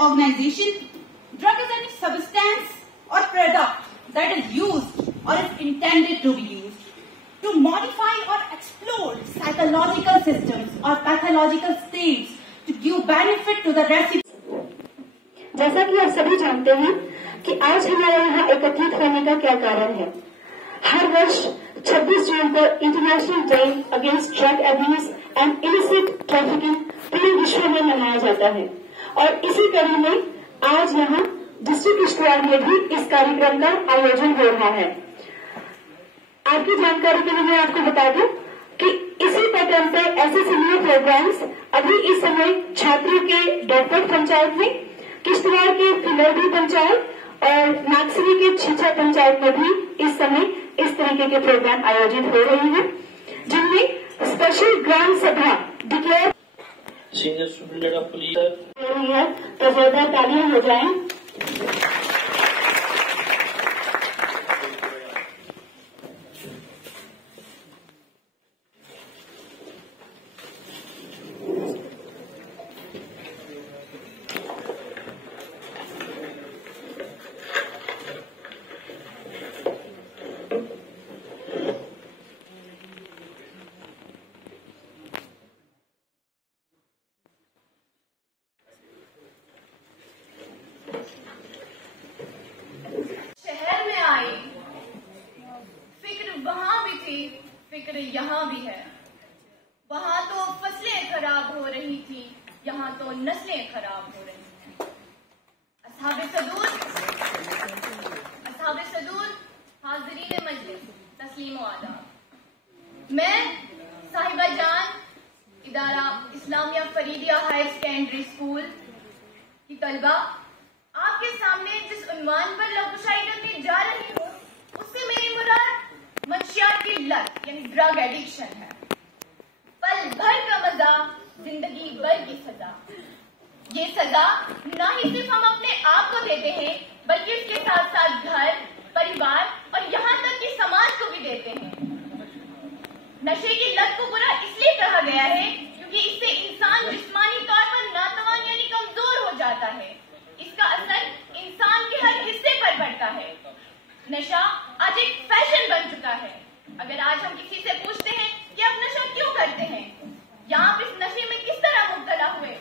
organization, drug is any substance or product that is used or is intended to be used to modify or explode psychological systems or pathological states to give benefit to the recipient. जैसा कि आप सभी जानते हैं कि आज हमारे यहाँ एकत्रित होने का क्या कारण है। हर वर्ष 26 जून को international day against drug abuse and illicit trafficking पूरे विश्व में मनाया जाता है और इसी कड़ी में आज यहाँ डिस्ट्रिक्ट किश्तवाड़ में भी इस कार्यक्रम का आयोजन हो रहा है। आपकी जानकारी के लिए मैं आपको बता दूं कि इसी पैटर्न पर ऐसे सिमिलर प्रोग्राम्स अभी इस समय छात्रों के डॉक्टर पंचायत में, किश्तवाड़ के फिलौडी पंचायत और नागसरी के छीछा पंचायत में भी इस समय इस तरीके के प्रोग्राम आयोजित हो रहे हैं, जिनमें स्पेशल ग्राम सभा declare senior student of police तो जोरदार तालियां हो जाएं। फिक्र यहाँ भी है। वहाँ तो फसलें खराब हो रही थी, यहाँ तो नस्लें खराब हो रही हैं। असहाबे सदूर हाज़रीन मजलिस तस्लीम व आदाब। मैं साहिबा जान इदारा Islamia Faridia higher secondary school की तलबा आपके सामने जिस उन्वान पर लबकुशाई करने जा रही हूँ उससे मेरी मुराद मंशियात की लत यानी ड्रग एडिक्शन है। पल भर का मजा, जिंदगी भर की सजा। ये सजा ना ही सिर्फ हम अपने आप को देते हैं बल्कि इसके साथ साथ घर, परिवार और यहाँ तक कि समाज को भी देते हैं। नशे की लत को बुरा इसलिए कहा गया है क्योंकि इससे इंसान जिस्मानी तौर पर नातवान यानी कमजोर हो जाता है। इसका असर इंसान के हर हिस्से पर पड़ता है। नशा आज एक फैशन बन चुका है। अगर आज हम किसी से पूछते हैं कि आप नशा क्यों करते हैं या आप इस नशे में किस तरह मुब्तला हुए,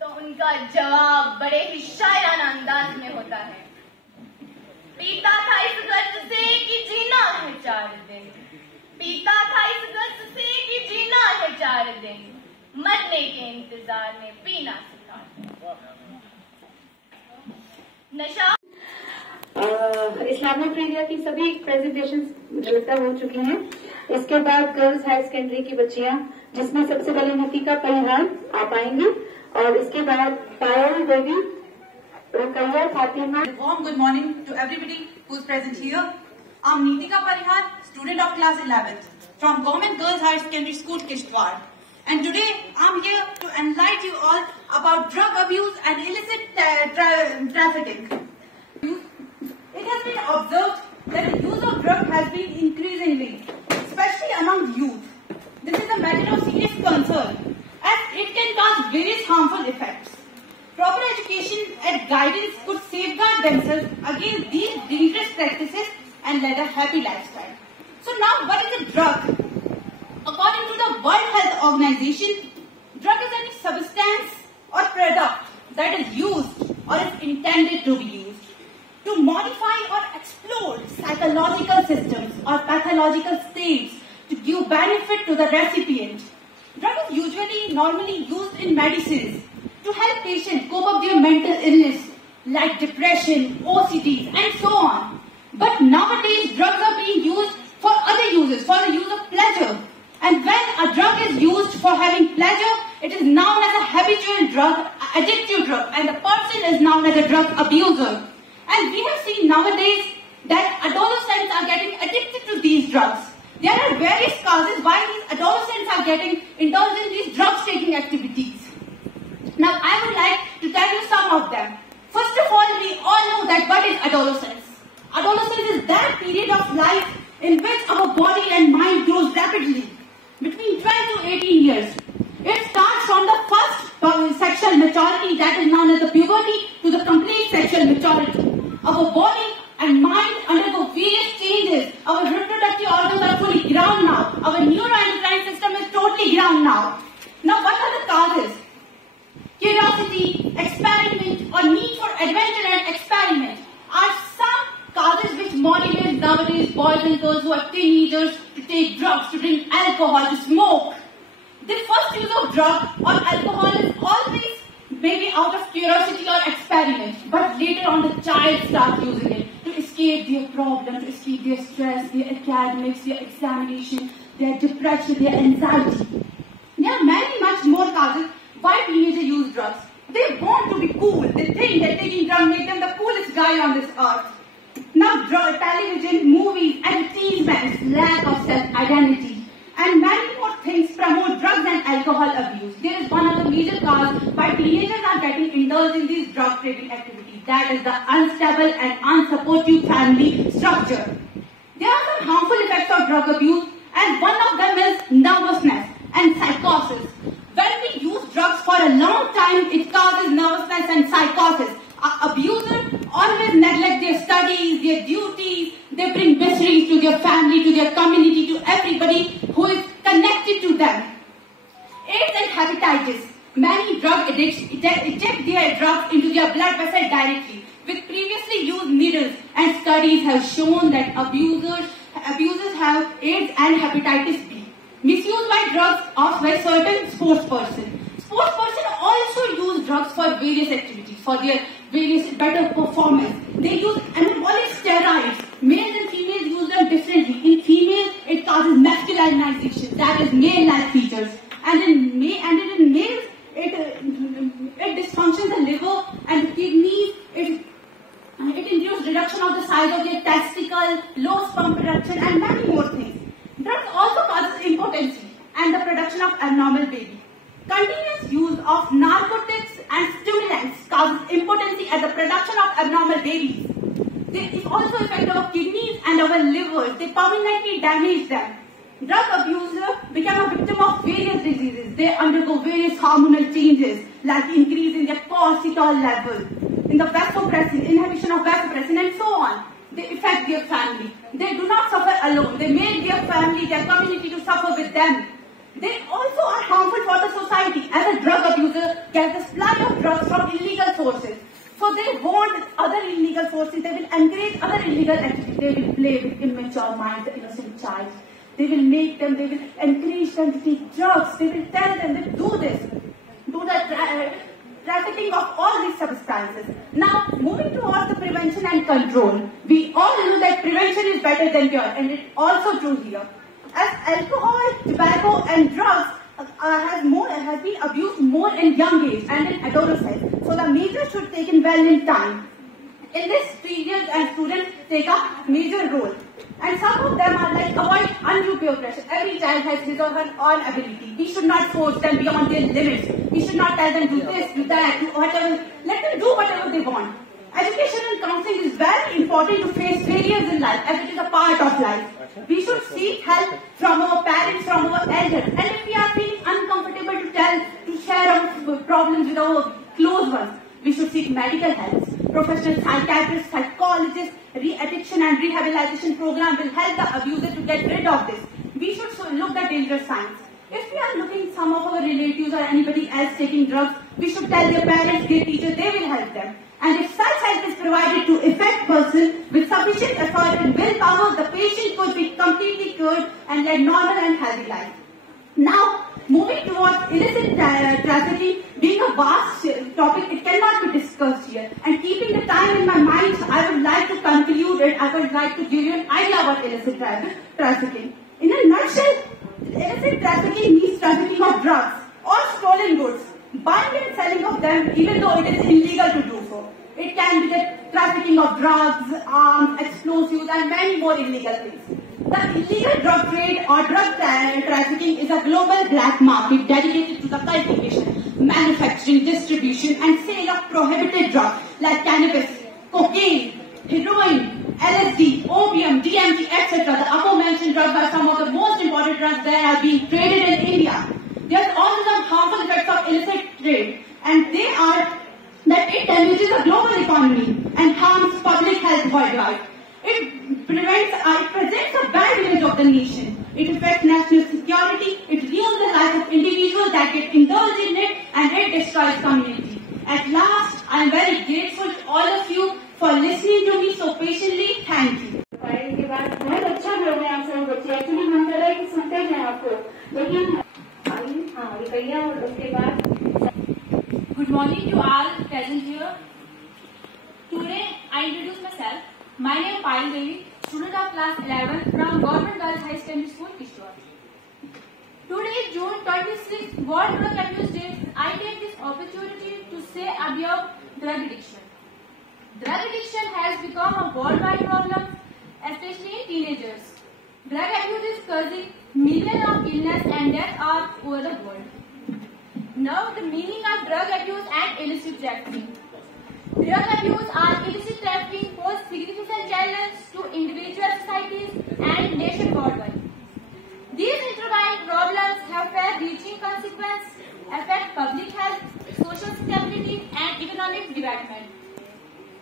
तो उनका जवाब बड़े ही शायराना अंदाज में होता है। पीता था इस गर्ज से कि जीना है 4 दिन, पीता था इस गर्ज से कि जीना है 4 दिन, मरने के इंतजार में पीना सिखा। नशा इस्लामिक मीडिया की सभी प्रेजेंटेशन मुझे लगता हो चुकी हैं। इसके बाद गर्ल्स हायर सेकेंडरी की बच्चियां, जिसमें सबसे पहले नीतिका परिहार आप आएंगी और इसके बाद Payal baby, Rukaiya, Fatima. Warm good morning to everybody who is present here. I'm Nitika Parihar, student of class 11th from Government Girls Higher Secondary School, Kishtwar. And today I'm here to enlighten you all about drug abuse and illicit trafficking. It has been observed that the use of drugs has been increasingly, especially among youth. This is a matter of serious concern as it can cause various harmful effects. Proper education and guidance could safeguard themselves against these dangerous practices and lead a happy lifestyle. So now, what is a drug? According to the World Health Organization, drug is any substance or product that is used or is intended to be used to modify or explode psychological systems or pathological states to give benefit to the recipient. Drug is usually normally used in medicines to help patients cope up their mental illness like depression, OCD and so on. But nowadays drugs are being used for other uses, for the use of pleasure. And when a drug is used for having pleasure, it is known as a habitual drug, addictive drug, and the person is known as a drug abuser. And we have seen nowadays that adolescents are getting addicted to these drugs. There are various causes why these adolescents are getting indulged in these drugs-taking activities. Now, I would like to tell you some of them. First of all, we all know that what is adolescence. Adolescence is that period of life in which our body and mind grows rapidly, between 12 to 18 years. It starts from the first section sexual maturity, that is known as the puberty, to the complete sexual maturity. Our body and mind undergo various changes. Our reproductive organs are fully ground now. Our neuroendocrine system is totally ground now. Now, what are the causes? Curiosity, experiment, or need for adventure and experiment are some causes which motivate nowadays boys and girls who are teenagers to take drugs, to drink alcohol, to smoke. The first use of drug or alcohol is always maybe out of curiosity or experiment, but later on the child starts using it to escape their problems, to escape their stress, their academics, their examination, their depression, their anxiety. There are many much more causes why teenagers use drugs. They want to be cool. They think that taking drugs makes them the coolest guy on this earth. Now, television, movies, advertisements, lack of self-identity, and many more things promote drugs and alcohol abuse. There is one other major cause why teenagers are getting indulged in these drug trading activities. That is the unstable and unsupportive family structure. There are some harmful effects of drug abuse, and one of them is nervousness and psychosis. When we use drugs for a long time, it causes nervousness and psychosis. Abusers always neglect their studies, their duties. They bring miseries to their family, to their community, to everybody who is connected to them. AIDS and hepatitis. Many drug addicts inject their drugs into their blood vessel directly with previously used needles, and studies have shown that abusers have AIDS and hepatitis B. Misuse by drugs of a certain sports person. Sports person also use drugs for various activities, for their various better performance. They use anabolic steroids. Males and females use them differently. In females, it causes masculinization, that is male-like features. And in males, it dysfunctions the liver and the kidneys. It induces reduction of the size of their testicle, low sperm production, and many more things. Drugs also causes impotency and the production of abnormal baby. Continuous use of narcotics and stimulants causes impotency and the production of abnormal babies. It also affects our kidneys and our livers. They permanently damage them. Drug abusers become a victim of various diseases. They undergo various hormonal changes like increase in their cortisol level, in the vasopressin, inhibition of vasopressin, and so on. They affect their family. They do not suffer alone. They make their family, their community to suffer with them. They also are harmful for the society. As a drug abuser gets the supply of drugs from illegal sources. So they want other illegal sources. They will encourage other illegal activities. They will play with immature minds, the innocent child. They will encourage them to take drugs. They will tell them to do this. Do the trafficking of all these substances. Now, moving towards the prevention and control. We all know that prevention is better than cure, and it's also true here. As alcohol, tobacco, and drugs has been abused more in young age and in adolescence, so the measures should be taken well in time. In this period, students take a major role. And some of them are like avoid undue peer pressure. Every child has his or her own ability. We should not force them beyond their limits. We should not tell them do this, do that, do whatever. Let them do whatever they want. Education and counseling is very important to face failures in life, as it is a part of life. We should seek help from our parents, from our elders. And if we are feeling uncomfortable to share our problems with our close ones, we should seek medical help. Professional psychiatrists, psychologists, re-addiction and rehabilitation program will help the abuser to get rid of this. We should look at dangerous signs. If we are looking some of our relatives or anybody else taking drugs, we should tell their parents, their teachers, they will help them. And if such help is provided to affect person with sufficient effort and willpower, the patient could be completely cured and lead normal and healthy life. Now, moving towards illicit trafficking, being a vast topic, it cannot be discussed here. And keeping the time in my mind, I would like to conclude it. I would like to give you an idea about illicit trafficking. In a nutshell, illicit trafficking means trafficking of drugs or stolen goods, buying and selling of them even though it is illegal to do so. It can be the trafficking of drugs, arms, explosives, and many more illegal things. The illegal drug trade or drug trafficking is a global black market dedicated to the cultivation, manufacturing, distribution, and sale of prohibited drugs like cannabis, cocaine, heroin, LSD, opium, DMT, etc. The aforementioned drugs are some of the most important drugs that are being traded in India. There are also some harmful effects of illicit trade. and that it damages the global economy and harms public health worldwide. It presents a bad image of the nation. It affects national security. It ruins the life of individuals that get indulged in it, and it destroys community. At last, I am very grateful to all of you for listening to me so patiently. Thank you. के बाद बहुत अच्छा बोल रहे हैं आप सभी बच्चे। एक्चुअली मन कर रहा है कि सुनते हैं आपको, लेकिन हाँ रुपया और उसके बाद। Good morning to all present here. Today I introduce myself. My name is Payal Devi, student of class 11 from Government Girls High Secondary School, Kishtwar. Today is June 26th, World Drug Abuse Day. I take this opportunity to say about drug addiction. Drug addiction has become a worldwide problem, especially in teenagers. Drug abuse is causing millions of illness and deaths all over the world. Now, the meaning of drug abuse and illicit trafficking. Drug abuse or illicit trafficking pose significant challenge to individual societies and nation worldwide. These intertwined problems have far-reaching consequences, affect public health, social stability, and economic development.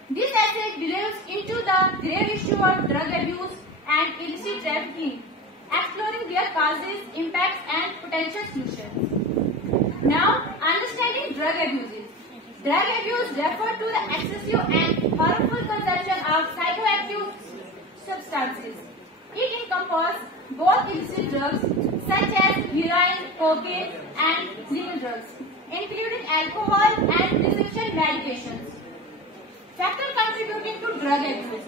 This essay delves into the grave issue of drug abuse and illicit trafficking, exploring their causes, impacts, and potential solutions. Now, understanding drug abuses. Drug abuse refers to the excessive and harmful consumption of psychoactive substances. It encompasses both illicit drugs such as heroin, cocaine, and legal drugs, including alcohol and prescription medications. Factors contributing to drug abuse.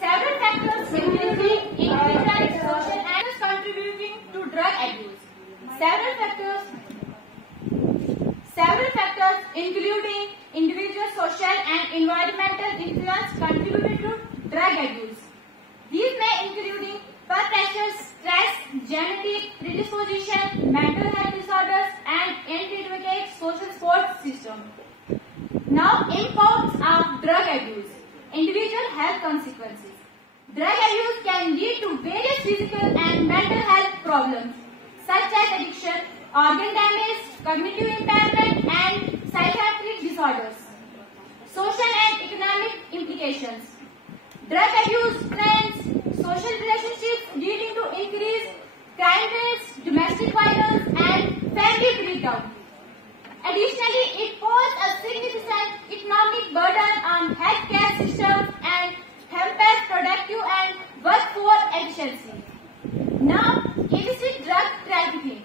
Several factors including individual, social, and contributing to drug abuse. Several factors including individual, social, and environmental influence contributed to drug abuse. These may include peer pressure, stress, genetic predisposition, mental health disorders, and inadequate social support system. Now, impacts of drug abuse. Individual health consequences. Drug abuse can lead to various physical and mental health problems such as addiction, organ damage, cognitive impairment, and psychiatric disorders. Social and economic implications. Drug abuse trends, social relationships leading to increased crime rates, domestic violence, and family breakdown. Additionally, it poses a significant economic burden on healthcare systems and hampers productive and workforce efficiency. Now, illicit drug trafficking.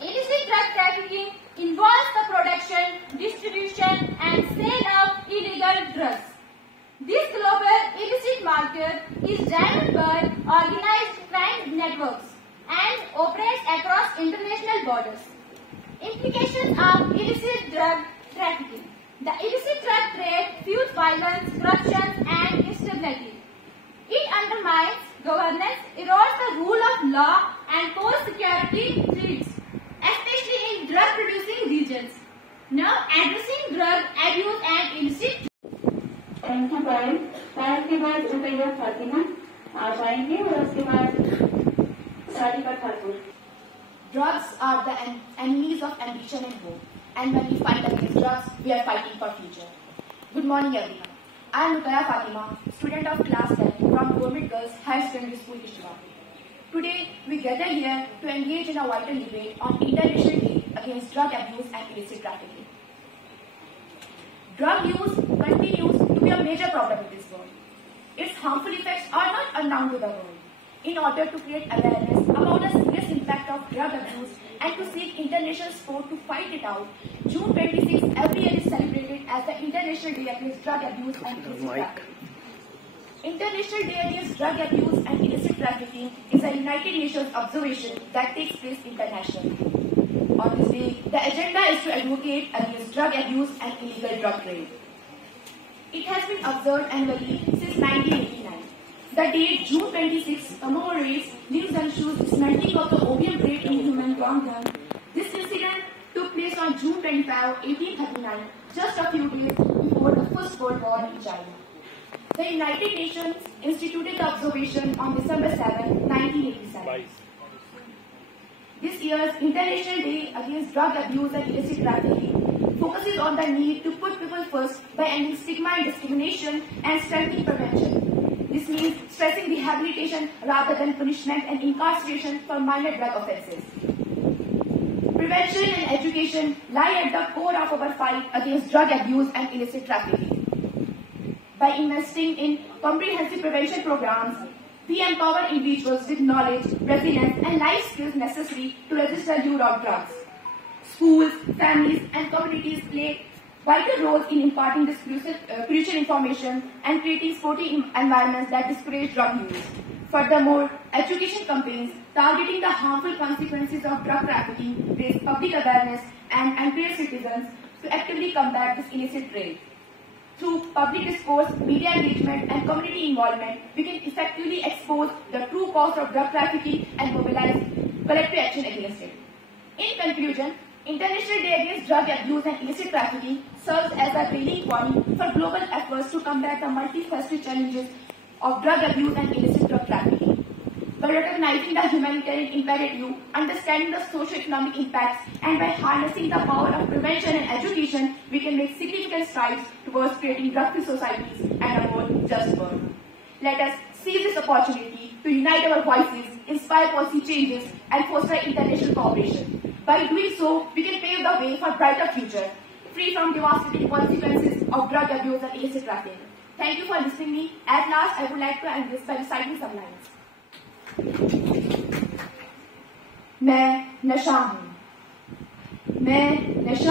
Illicit drug trafficking involves the production, distribution, and sale of illegal drugs. This global illicit market is driven by organized crime networks and operates across international borders. Implications of illicit drug trafficking. The illicit drug trade fuels violence, corruption, and instability. It undermines governance, erodes the rule of law, and poses security threats, especially in drug-producing regions. Now, addressing drug abuse and illicit. Thank you, Paul. पायल के बाद रुपया फातिमा आप आएंगे और उसके बाद Sarika Thakur. Drugs are the enemies of ambition and hope. And when we fight against drugs, we are fighting for future. Good morning, everyone. I am Rukaya Fatima, student of class 10 from Government Girls High Secondary School, Kishtwar. Today, we gather here to engage in a vital debate on International Day against drug abuse and illicit trafficking. Drug use continues to be a major problem in this world. Its harmful effects are not unknown to the world. In order to create awareness about the serious impact of drug abuse and to seek international support to fight it out, June 26th every year is celebrated as the International Day Against Drug Abuse and Illicit Trafficking. International Day Against Drug Abuse and Illicit Trafficking is a United Nations observation that takes place internationally. On this day, the agenda is to advocate against drug abuse and illegal drug trade. It has been observed annually since 1989. The date June 26 commemorates Liu Zhenshu's dismantling of the opium trade in human Guangdong. This incident took place on June 25, 1839, just a few days before the First World War in China. The United Nations instituted the observation on December 7, 1987. This year's International Day Against Drug Abuse and Illicit Trafficking focuses on the need to put people first by ending stigma and discrimination and strengthening prevention. This means stressing rehabilitation rather than punishment and incarceration for minor drug offences. Prevention and education lie at the core of our fight against drug abuse and illicit trafficking. By investing in comprehensive prevention programs, we empower individuals with knowledge, resilience, and life skills necessary to resist the lure of drugs. Schools, families, and communities play vital roles in imparting this crucial information and creating sporting environments that discourage drug use. Furthermore, education campaigns targeting the harmful consequences of drug trafficking raise public awareness and encourage citizens to actively combat this illicit trade. Through public discourse, media engagement, and community involvement, we can effectively expose the true cause of drug trafficking and mobilize collective action against it. In conclusion, International Day Against Drug Abuse and Illicit Trafficking serves as a rallying point for global efforts to combat the multifaceted challenges of drug abuse and illicit drug trafficking. By recognizing the humanitarian imperative, understanding the socio-economic impacts, and by harnessing the power of prevention and education, we can make significant strides towards creating drug-free societies and a more just world. Let us seize this opportunity to unite our voices, inspire policy changes, and foster international cooperation. By doing so, we can pave the way for a brighter future, free from devastating consequences of drug abuse and illicit trafficking. Thank you for listening to me. At last, I would like to end this by reciting some lines. मैं नशा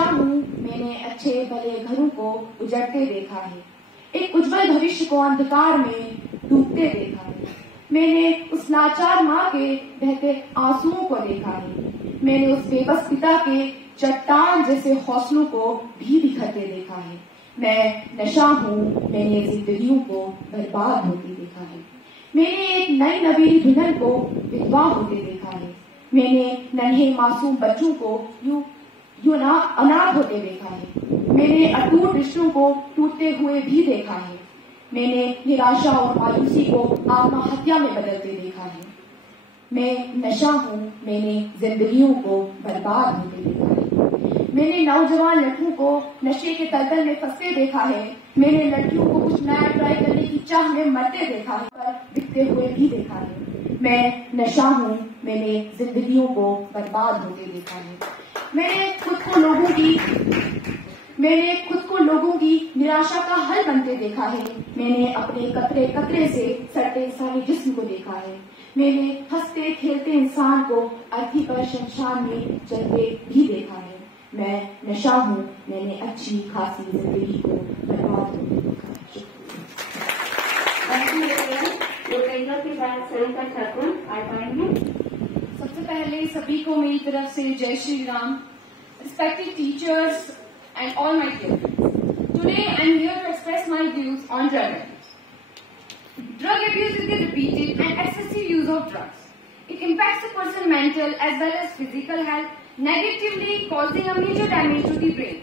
हूँ, मैंने अच्छे भले घरों को उजड़ते देखा है, एक उज्जवल भविष्य को अंधकार में डूबते देखा है, मैंने उस लाचार माँ के बहते आंसुओं को देखा है, मैंने उस बेबस पिता के चट्टान जैसे हौसलों को भी बिखरते देखा है, मैं नशा हूँ, मैंने जिंदगियों को बर्बाद होते देखा है, मैंने एक नई नवीन दुल्हन को विधवा होते देखा है, मैंने नन्हे मासूम बच्चों को यूं अनाथ होते देखा है, मैंने अटूट रिश्तों को टूटते हुए भी देखा है, मैंने निराशा और मायूसी को आत्महत्या में बदलते देखा है, मैं नशा हूँ, मैंने जिंदगियों को बर्बाद होते देखा है, मैंने नौजवान लड़कों को नशे के दलदल में फंसते देखा है, मैंने लड़कियों को कुछ नया ट्राई करने की चाह में मरते देखा है, पर बिकते हुए भी देखा है, मैं नशा हूँ, मैंने जिंदगियों को बर्बाद होते देखा है, मैंने खुद को लोगों की निराशा का हल बनते देखा है, मैंने अपने कतरे कतरे से सड़ते इंसानी जिस्म को देखा है, मैंने हंसते खेलते इंसान को अर्थी पर शमशान में चलते भी देखा है, मैं नशा हूँ, मैंने अच्छी खासी जिंदगी को बर्बाद होते देखा है। सबसे पहले सभी को मेरी तरफ से जय Shri Ram. Respected teachers and all my dear friends, today I am here to express my views on drug abuse. Drug abuse is the repeated and excessive use of drugs. It impacts the person's mental as well as physical health, negatively causing a major damage to the brain.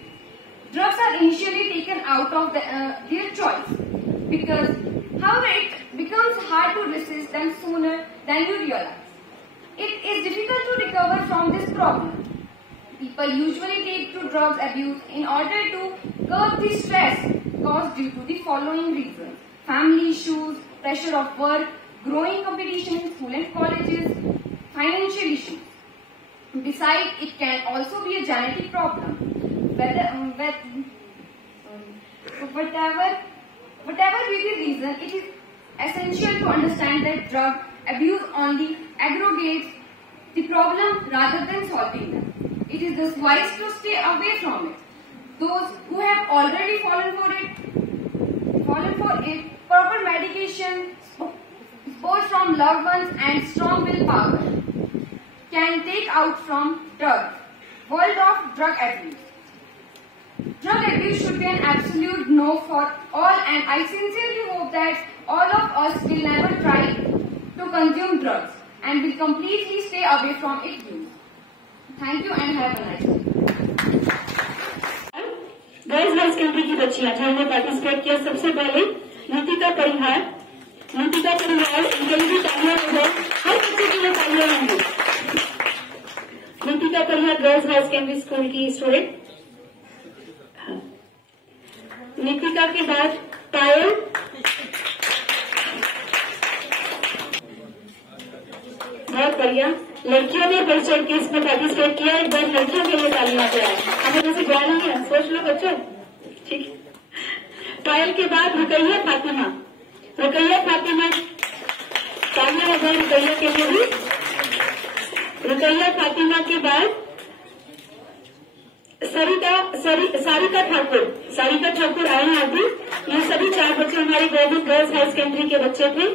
Drugs are initially taken out of their choice because, however, it becomes hard to resist them sooner than you realize. It is difficult to recover from this problem. People usually take to drugs abuse in order to curb the stress caused due to the following reasons: family issues, pressure of work, growing competition in school and colleges, financial issues. Besides, it can also be a genetic problem. Whatever be the reason, it is essential to understand that drug abuse only aggravates the problem rather than solving them. It is thus wise to stay away from it. Those who have already fallen for it, proper medication, support from loved ones, and strong willpower can take out from the world of drug abuse. Drug abuse should be an absolute no for all, and I sincerely hope that all of us will never try to consume drugs and will completely stay away from its use. Thank you and have a nice day. Girls high secondary की बच्चियां जिन्होंने participate किया, सबसे पहले नीतिका परिहार इनके लिए भी तालियां हो गई, हर बच्चे के लिए तालियां होंगी। नीतिका परिहार गर्ल्स हाई सेकेंडरी स्कूल की स्टूडेंट। नीतिका के बाद पायल, बहुत बढ़िया। लड़कियों ने बढ़ चढ़ के इसमें पार्टिसिपेट किया। एक बार लड़कियों के लिए तालियां बजाएं। हमें जैसे जानी है, सोच लो बच्चों, ठीक है। पायल के बाद रुकैया फातिमा, रुकैया फातिमा, तालियां बजाएं रुकैया के लिए भी। रुकैया फातिमा के बाद सारिका ठाकुर, सारिका ठाकुर आए हैं अभी। ये सभी 4 बच्चे हमारे गवर्नमेंट गर्ल्स हाई सेकेंडरी के बच्चे थे।